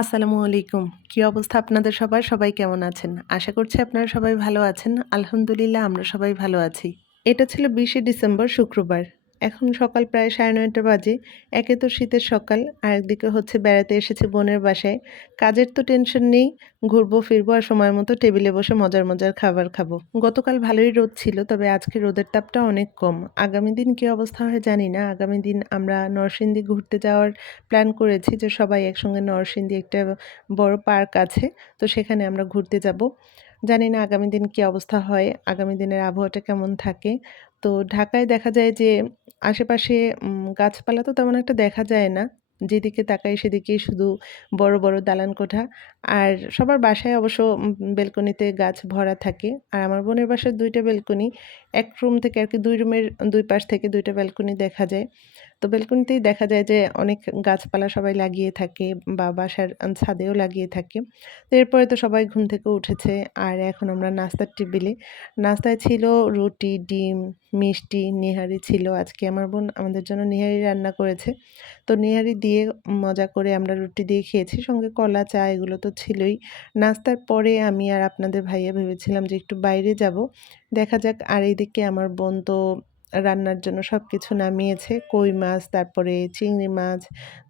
আসসালামু আলাইকুম। কি অবস্থা আপনাদের সবার? সবাই কেমন আছেন? আশা করছি আপনারা সবাই ভালো আছেন। আলহামদুলিল্লাহ, আমরা সবাই ভালো আছি। এটা ছিল বিশে ডিসেম্বর, শুক্রবার। এখন সকাল প্রায় সাড়ে নয়টা বাজে। একে তো শীতের সকাল আর একদিকে হচ্ছে বেড়াতে এসেছে বোনের বাসায়। কাজের তো টেনশন নেই, ঘুরবো, ফিরবো আর সময় মতো টেবিলে বসে মজার মজার খাবার খাব। গতকাল ভালোই রোদ ছিল, তবে আজকে রোদের তাপটা অনেক কম। আগামী দিন কী অবস্থা হয় জানি না। আগামী দিন আমরা নরসিংদী ঘুরতে যাওয়ার প্ল্যান করেছি যে সবাই একসঙ্গে নরসিংদী একটা বড় পার্ক আছে, তো সেখানে আমরা ঘুরতে যাব। জানি না আগামী দিন কী অবস্থা হয়, আগামী দিনের আবহাওয়াটা কেমন থাকে। তো ঢাকায় দেখা যায় যে আশেপাশে গাছপালা তো তেমন একটা দেখা যায় না। যেদিকে তাকাই সেদিকে শুধু বড়, বড় দালান কোঠা। আর সবার বাসায় অবশ্য বেলকনিতে গাছ ভরা থাকে। আর আমার বোনের বাসার দুইটা বেলকনি। এক রুম থেকে আর কি দুই রুমের দুই পাশ থেকে দুইটা ব্যালকনি দেখা যায়। তো ব্যালকনিতেই দেখা যায় যে অনেক গাছপালা সবাই লাগিয়ে থাকে বা বাসার ছাদেও লাগিয়ে থাকে। তো এরপরে তো সবাই ঘুম থেকে উঠেছে আর এখন আমরা নাস্তার টেবিলে। নাস্তায় ছিল রুটি, ডিম, মিষ্টি, নেহারি ছিল। আজকে আমার বোন আমাদের জন্য নেহারি রান্না করেছে। তো নেহারি দিয়ে মজা করে আমরা রুটি দিয়ে খেয়েছি। সঙ্গে কলা, চা এগুলো তো ছিলই। নাস্তার পরে আমি আর আপনাদের ভাইয়া ভেবেছিলাম যে একটু বাইরে যাব। দেখা যাক আর এইদিকে আমার বোন তো রান্নার জন্য সব কিছু নামিয়েছে। কই মাছ, তারপরে চিংড়ি মাছ,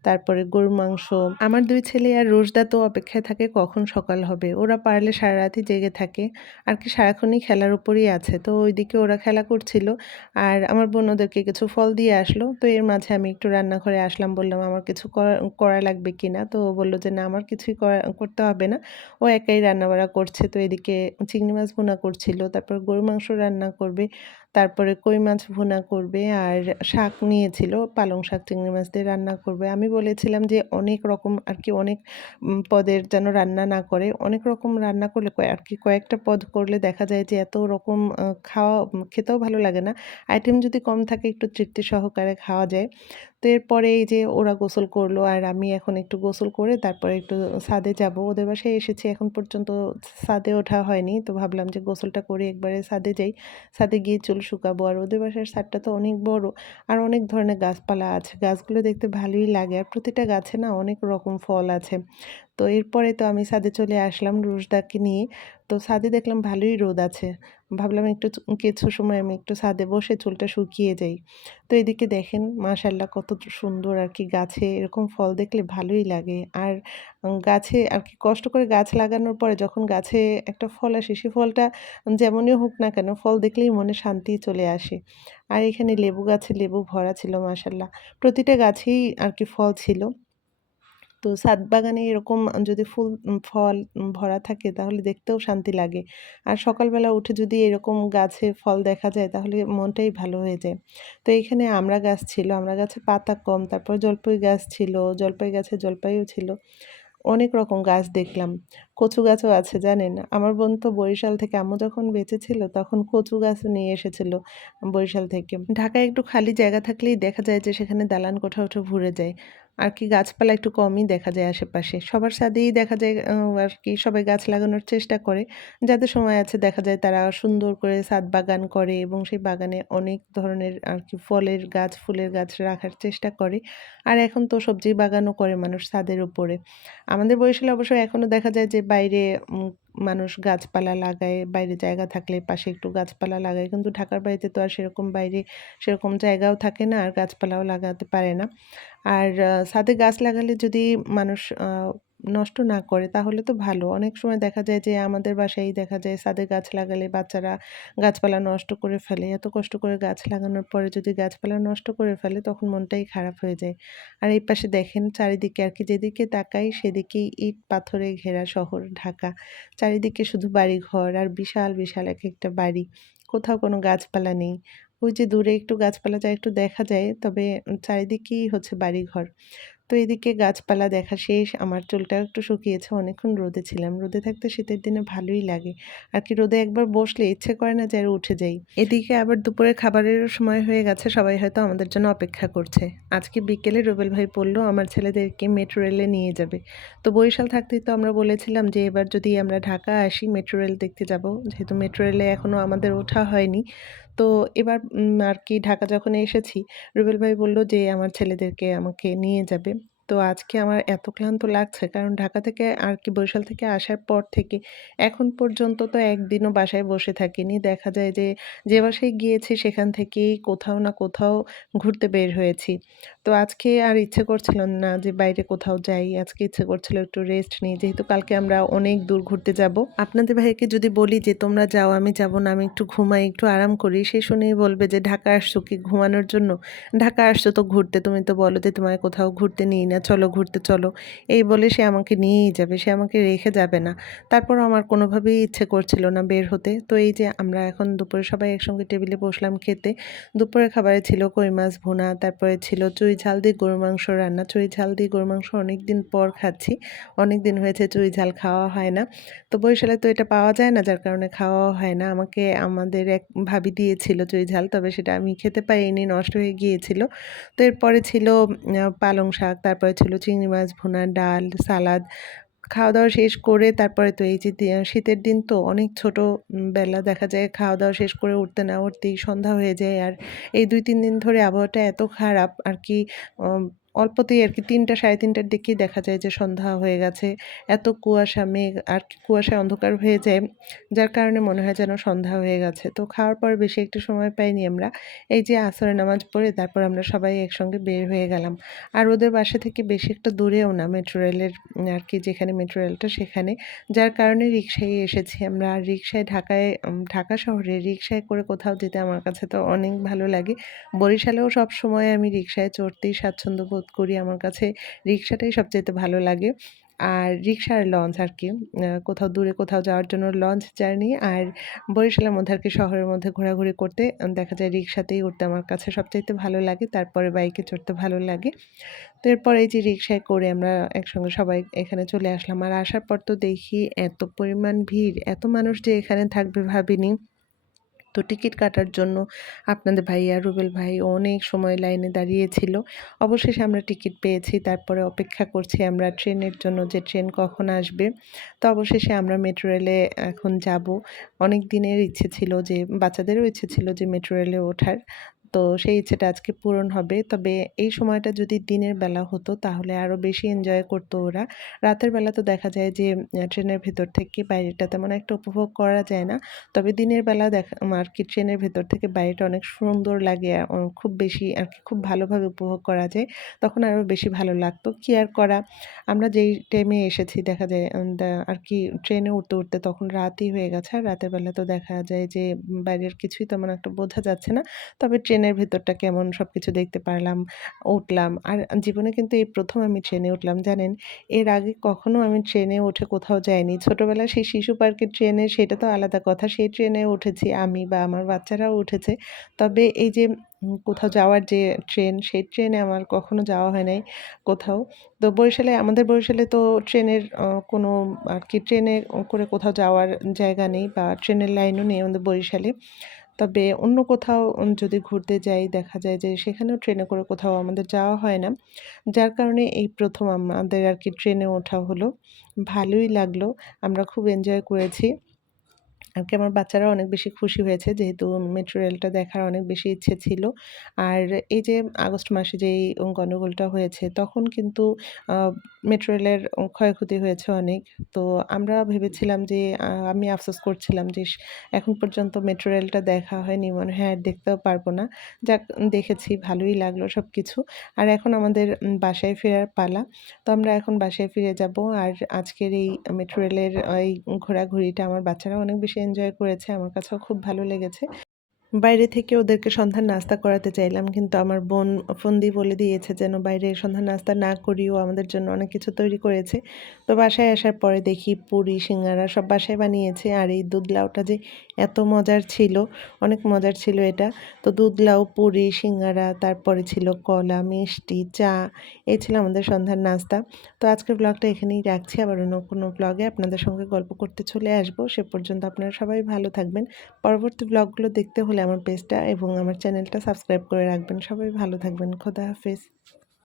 তারপরে গরুর মাংস। আমার দুই ছেলে আর রোজদা তো অপেক্ষায় থাকে কখন সকাল হবে। ওরা পারলে সারারাতই জেগে থাকে। আর কি সারাক্ষণই খেলার উপরেই আছে। তো ওইদিকে ওরা খেলা করছিল। আর আমার বোন ওদেরকে কিছু ফল দিয়ে আসলো। তো এর মাঝে আমি একটু রান্নাঘরে আসলাম। বললাম, "আমার কিছু করা লাগবে কিনা?" তো ও বলল যে, "না আমার কিছুই করা করতে হবে না।" ও একাই রান্নাবাড়া করছে। তো এদিকে চিংড়ি মাছ ভুনা করছিল। তারপর গরুর মাংস রান্না করবে। তারপরে কই মাছ ভুনা করবে আর শাক নিয়েছিল। পালং শাক চিংড়ি মাছ দিয়ে রান্না করবে। আমি বলেছিলাম যে, অনেক রকম আর কি অনেক পদের যেন রান্না না করে। অনেক রকম রান্না করলে আর কি কয়েকটা পদ করলে দেখা যায় যে, এত রকম খাওয়া খেতেও ভালো লাগে না। আইটেম যদি কম থাকে, একটু তৃপ্তি সহকারে খাওয়া যায়। তো এরপরে এই যে ওরা গোসল করল আর আমি এখন একটু গোসল করে তারপরে একটু সাদে যাব ওদের বাসায় এসেছি, এখন পর্যন্ত সাদে ওঠা হয়নি। তো ভাবলাম যে গোসলটা করে একবারে সাদে যাই। সাদে গিয়ে চুল শুকাবো। আর ওদের বাসার ছাদটা তো অনেক বড়। আর অনেক ধরনের গাছপালা আছে। গাছগুলো দেখতে ভালোই লাগে। আর প্রতিটা গাছে না অনেক রকম ফল আছে। তো এরপরে তো আমি ছাদে চলে আসলাম রুশদাকে নিয়ে। তো ছাদে দেখলাম ভালোই রোদ আছে। ভাবলাম একটু কিছু সময় আমি একটু ছাদে বসে চুলটা শুকিয়ে যাই। তো এদিকে দেখেন, মাশাআল্লাহ কত সুন্দর আর কি গাছে এরকম ফল দেখলে ভালোই লাগে। আর গাছে আর কি কষ্ট করে গাছ লাগানোর পরে যখন গাছে একটা ফল আসে, সে ফলটা যেমনই হোক না কেন ফল দেখলেই মনে শান্তি চলে আসে। আর এখানে লেবু গাছে লেবু ভরা ছিল, মাশাআল্লাহ। প্রতিটা গাছেই আর কি ফল ছিল। তো ছাদ বাগানে এরকম যদি ফুল ফল ভরা থাকে তাহলে দেখতেও শান্তি লাগে। আর সকালবেলা উঠে যদি এরকম গাছে ফল দেখা যায় তাহলে মনটাই ভালো হয়ে যায়। তো এখানে আমরা গাছ ছিল, আমরা গাছে পাতা কম, তারপর জলপাই গাছ ছিল, জলপাই গাছে জলপাইও ছিল। অনেক রকম গাছ দেখলাম। কচু গাছও আছে জানেন? আমার বোন তো বরিশাল থেকে আম্মু যখন বেঁচে ছিল তখন কচু গাছও নিয়ে এসেছিল বরিশাল থেকে। ঢাকায় একটু খালি জায়গা থাকলেই দেখা যায় যে সেখানে দালান কোঠা উঠে ভরে যায়। আর কি গাছপালা একটু কমই দেখা যায় আশেপাশে। সবার ছাদেই দেখা যায় আর কি সবাই গাছ লাগানোর চেষ্টা করে। যাদের সময় আছে দেখা যায় তারা সুন্দর করে সাদ বাগান করে এবং সেই বাগানে অনেক ধরনের আর কি ফলের গাছ, ফুলের গাছ রাখার চেষ্টা করে। আর এখন তো সবজি বাগানও করে মানুষ ছাদের উপরে। আমাদের বরিশালে অবশ্য এখনও দেখা যায় যে বাইরে মানুষ গাছপালা লাগায়। বাইরে জায়গা থাকলে পাশে একটু গাছপালা লাগায়। কিন্তু ঢাকার বাড়িতে তো আর সেরকম বাইরে সেরকম জায়গাও থাকে না, আর গাছপালাও লাগাতে পারে না। আর সাথে গাছ লাগালে যদি মানুষ নষ্ট না করে তাহলে তো ভালো। অনেক সময় দেখা যায় যে আমাদের বাসায়ই দেখা যায় ছাদে গাছ লাগালে বাচ্চারা গাছপালা নষ্ট করে ফেলে। এত কষ্ট করে গাছ লাগানোর পরে যদি গাছপালা নষ্ট করে ফেলে তখন মনটাই খারাপ হয়ে যায়। আর এই পাশে দেখেন চারিদিকে আর কি যেদিকে তাকাই সেদিকেই ইট পাথরে ঘেরা শহর ঢাকা। চারিদিকে শুধু বাড়িঘর আর বিশাল, বিশাল এক একটা বাড়ি। কোথাও কোনো গাছপালা নেই। ওই যে দূরে একটু গাছপালা যা একটু দেখা যায় তবে চারিদিকেই হচ্ছে বাড়িঘর। তো এদিকে গাছপালা দেখা শেষ। আমার চুলটাও একটু শুকিয়েছে। অনেকক্ষণ রোদে ছিলাম। রোদে থাকতে শীতের দিনে ভালোই লাগে। আর কি রোদে একবার বসলে ইচ্ছে করে না যে আর উঠে যাই। এদিকে আবার দুপুরে খাবারেরও সময় হয়ে গেছে। সবাই হয়তো আমাদের জন্য অপেক্ষা করছে। আজকে বিকেলে রুবেল ভাই বলল, আমার ছেলেদেরকে মেট্রো রেলে নিয়ে যাবে। তো বরিশাল থাকতেই তো আমরা বলেছিলাম যে, এবার যদি আমরা ঢাকা আসি মেট্রো রেল দেখতে যাব। যেহেতু মেট্রো রেলে এখনও আমাদের ওঠা হয়নি। তো এবার আর কি ঢাকা যখন এসেছি রুবেল ভাই বলল যে, আমার ছেলেদেরকে আমাকে নিয়ে যাবে। তো আজকে আমার এত ক্লান্ত লাগছে। কারণ ঢাকা থেকে আর কি বরিশাল থেকে আসার পর থেকে এখন পর্যন্ত তো একদিনও বাসায় বসে থাকিনি। দেখা যায় যে যে বাসায় গিয়েছি সেখান থেকেই কোথাও না কোথাও ঘুরতে বের হয়েছি। তো আজকে আর ইচ্ছে করছিল না যে বাইরে কোথাও যাই। আজকে ইচ্ছে করছিল একটু রেস্ট নিই। যেহেতু কালকে আমরা অনেক দূর ঘুরতে যাব। আপনাদের ভাইকে যদি বলি যে, তোমরা যাও, আমি যাব না, আমি একটু ঘুমাই, একটু আরাম করি, সে শুনেই বলবে যে, ঢাকা আসছো কি ঘুমানোর জন্য? ঢাকা আসছো তো ঘুরতে, তুমি তো বলো যে, তোমায় কোথাও ঘুরতে নিই না চলো ঘুরতে চলো। এই বলে সে আমাকে নিয়েই যাবে, সে আমাকে রেখে যাবে না। তারপর আমার কোনোভাবেই ইচ্ছে করছিল না বের হতে। তো এই যে আমরা এখন দুপুরে সবাই একসঙ্গে টেবিলে বসলাম খেতে। দুপুরে খাবারে ছিল কই মাছ ভুনা, তারপরে ছিল চুই ঝাল দিয়ে গরু মাংস রান্না। চুই ঝাল দিয়ে গরু মাংস অনেক দিন পর খাচ্ছি। অনেক দিন হয়েছে চুই ঝাল খাওয়া হয় না। তো বরিশালে তো এটা পাওয়া যায় না, যার কারণে খাওয়াও হয় না। আমাকে, আমাদের এক ভাবি দিয়েছিল চুই ঝাল, তবে সেটা আমি খেতে পাইনি নষ্ট হয়ে গিয়েছিল। তো এরপরে ছিল পালং শাক, তারপরে ছিল চিংড়ি মাছ, ভোনা ডাল, সালাদ। খাওয়া দাওয়া শেষ করে তারপরে তো এই যে শীতের দিন তো অনেক ছোট বেলা দেখা যায়। খাওয়া দাওয়া শেষ করে উঠতে না উঠতেই সন্ধ্যা হয়ে যায়। আর এই দুই, তিন দিন ধরে আবহাওয়াটা এত খারাপ, আর কি অল্পতেই আর কি তিনটা, সাড়ে তিনটার দিকেই দেখা যায় যে সন্ধ্যা হয়ে গেছে। এত কুয়াশা, মেঘ আর কি কুয়াশায় অন্ধকার হয়ে যায়, যার কারণে মনে হয় যেন সন্ধ্যা হয়ে গেছে। তো খাওয়ার পর বেশি একটু সময় পাইনি আমরা। এই যে আসরে নামাজ পড়ে তারপর আমরা সবাই একসঙ্গে বের হয়ে গেলাম। আর ওদের বাসা থেকে বেশি একটা দূরেও না, মেট্রো রেলের আর কি যেখানে মেট্রো রেলটা সেখানে। যার কারণে রিক্সায় এসেছি আমরা। আর রিক্সায় ঢাকায় ঢাকা শহরে রিক্সায় করে কোথাও যেতে আমার কাছে তো অনেক ভালো লাগে। বরিশালেও সব সময় আমি রিক্সায় চড়তেই স্বাচ্ছন্দ্য বোধ বোধ করি আমার কাছে রিক্সাটাই সবচেয়ে ভালো লাগে। আর রিক্সার লঞ্চ আর কি কোথাও দূরে কোথাও যাওয়ার জন্য লঞ্চ জার্নি আর বরিশালের মধ্যে আর কি শহরের মধ্যে ঘোরাঘুরি করতে, দেখা যায় রিক্সাতেই উঠতে আমার কাছে সবচাইতে ভালো লাগে, তারপরে বাইকে চড়তে ভালো লাগে। তো এরপরে এই যে রিক্সায় করে আমরা একসঙ্গে সবাই এখানে চলে আসলাম। আর আসার পর তো দেখি এত পরিমাণ ভিড়, এত মানুষ যে এখানে থাকবে ভাবিনি। তো টিকিট কাটার জন্য আপনাদের ভাই আর রুবেল ভাই অনেক সময় লাইনে দাঁড়িয়েছিল। অবশেষে আমরা টিকিট পেয়েছি, তারপরে অপেক্ষা করছি আমরা ট্রেনের জন্য যে ট্রেন কখন আসবে। তো অবশেষে আমরা মেট্রো রেলে এখন যাব। অনেক দিনের ইচ্ছে ছিল যে, বাচ্চাদেরও ইচ্ছে ছিল যে মেট্রো রেলে ওঠার। তো সেই ইচ্ছেটা আজকে পূরণ হবে। তবে এই সময়টা যদি দিনের বেলা হতো, তাহলে আরও বেশি এনজয় করতো ওরা। রাতের বেলা তো দেখা যায় যে ট্রেনের ভেতর থেকে বাইরেটা তেমন একটা উপভোগ করা যায় না। তবে দিনের বেলা দেখা আর কি ট্রেনের ভেতর থেকে বাইরেটা অনেক সুন্দর লাগে খুব বেশি, আর কি খুব ভালোভাবে উপভোগ করা যায়। তখন আরও বেশি ভালো লাগতো। কি আর করা? আমরা যেই টাইমে এসেছি, দেখা যায় আর কি ট্রেনে উঠতে উঠতে তখন রাতই হয়ে গেছে। আর রাতের বেলা তো দেখা যায় যে বাইরের কিছুই তেমন একটা বোঝা যাচ্ছে না। তবে ট্রেনে ট্রেনের ভেতরটা কেমন সব কিছু দেখতে পারলাম, উঠলাম। আর জীবনে কিন্তু এই প্রথম আমি ট্রেনে উঠলাম, জানেন? এর আগে কখনো আমি ট্রেনে উঠে কোথাও যাইনি। ছোটোবেলায় সেই শিশু পার্কের ট্রেনে, সেটা তো আলাদা কথা, সেই ট্রেনে উঠেছি আমি বা আমার বাচ্চারাও উঠেছে। তবে এই যে কোথাও যাওয়ার যে ট্রেন, সেই ট্রেনে আমার কখনো যাওয়া হয় নাই কোথাও। তো বরিশালে, আমাদের বরিশালে তো ট্রেনের কোনো আর কি ট্রেনে করে কোথাও যাওয়ার জায়গা নেই বা ট্রেনের লাইনও নেই আমাদের বরিশালে। তবে অন্য কোথাও যদি ঘুরতে যাই, দেখা যায় যে সেখানেও ট্রেনে করে কোথাও আমাদের যাওয়া হয় না। যার কারণে এই প্রথম আমাদের আর কি ট্রেনে ওঠা হলো। ভালোই লাগল। আমরা খুব এনজয় করেছি। আর কি আমার বাচ্চারা অনেক বেশি খুশি হয়েছে যেহেতু মেট্রো রেলটা দেখার অনেক বেশি ইচ্ছে ছিল। আর এই যে আগস্ট মাসে যেই গণ্ডগোলটা হয়েছে, তখন কিন্তু মেট্রো রেলের ক্ষয়ক্ষতি হয়েছে অনেক। তো আমরা ভেবেছিলাম যে আমি আফসোস করছিলাম যে, এখন পর্যন্ত মেট্রো রেলটা দেখা হয়নি মনে হয়, আর দেখতেও পারব না। যাক, দেখেছি, ভালোই লাগল সব কিছু আর এখন আমাদের বাসায় ফেরার পালা। তো আমরা এখন বাসায় ফিরে যাব। আর আজকের এই মেট্রো রেলের এই ঘোরাঘুরিটা আমার বাচ্চারা অনেক বেশি এনজয় করেছে আমার কাছেও খুব ভালো লেগেছে। বাইরে থেকে ওদেরকে সন্ধ্যার নাস্তা করাতে চাইলাম, কিন্তু আমার বোন ফোন দিয়ে বলে দিয়েছে যেন বাইরে সন্ধ্যার নাস্তা না করিও আমাদের জন্য অনেক কিছু তৈরি করেছে। তো বাসায় আসার পরে দেখি পুরি, সিঙ্গারা সব বাসায় বানিয়েছে, আর এই দুধ লাউটা যে এত মজার ছিল, অনেক মজার ছিল এটা। তো দুধ লাউ পুরি, সিঙ্গারা, তারপরে ছিল কলা, মিষ্টি, চা, এই ছিল আমাদের সন্ধ্যার নাস্তা। তো আজকের ব্লগটা এখানেই রাখছি, আবার অন্য কোনো ব্লগে আপনাদের সঙ্গে গল্প করতে চলে আসব। সে পর্যন্ত আপনারা সবাই ভালো থাকবেন। পরবর্তী ব্লগগুলো দেখতে হলে আমার পেজটা এবং আমার চ্যানেলটা সাবস্ক্রাইব করে রাখবেন। সবাই ভালো থাকবেন। খোদা হাফেজ।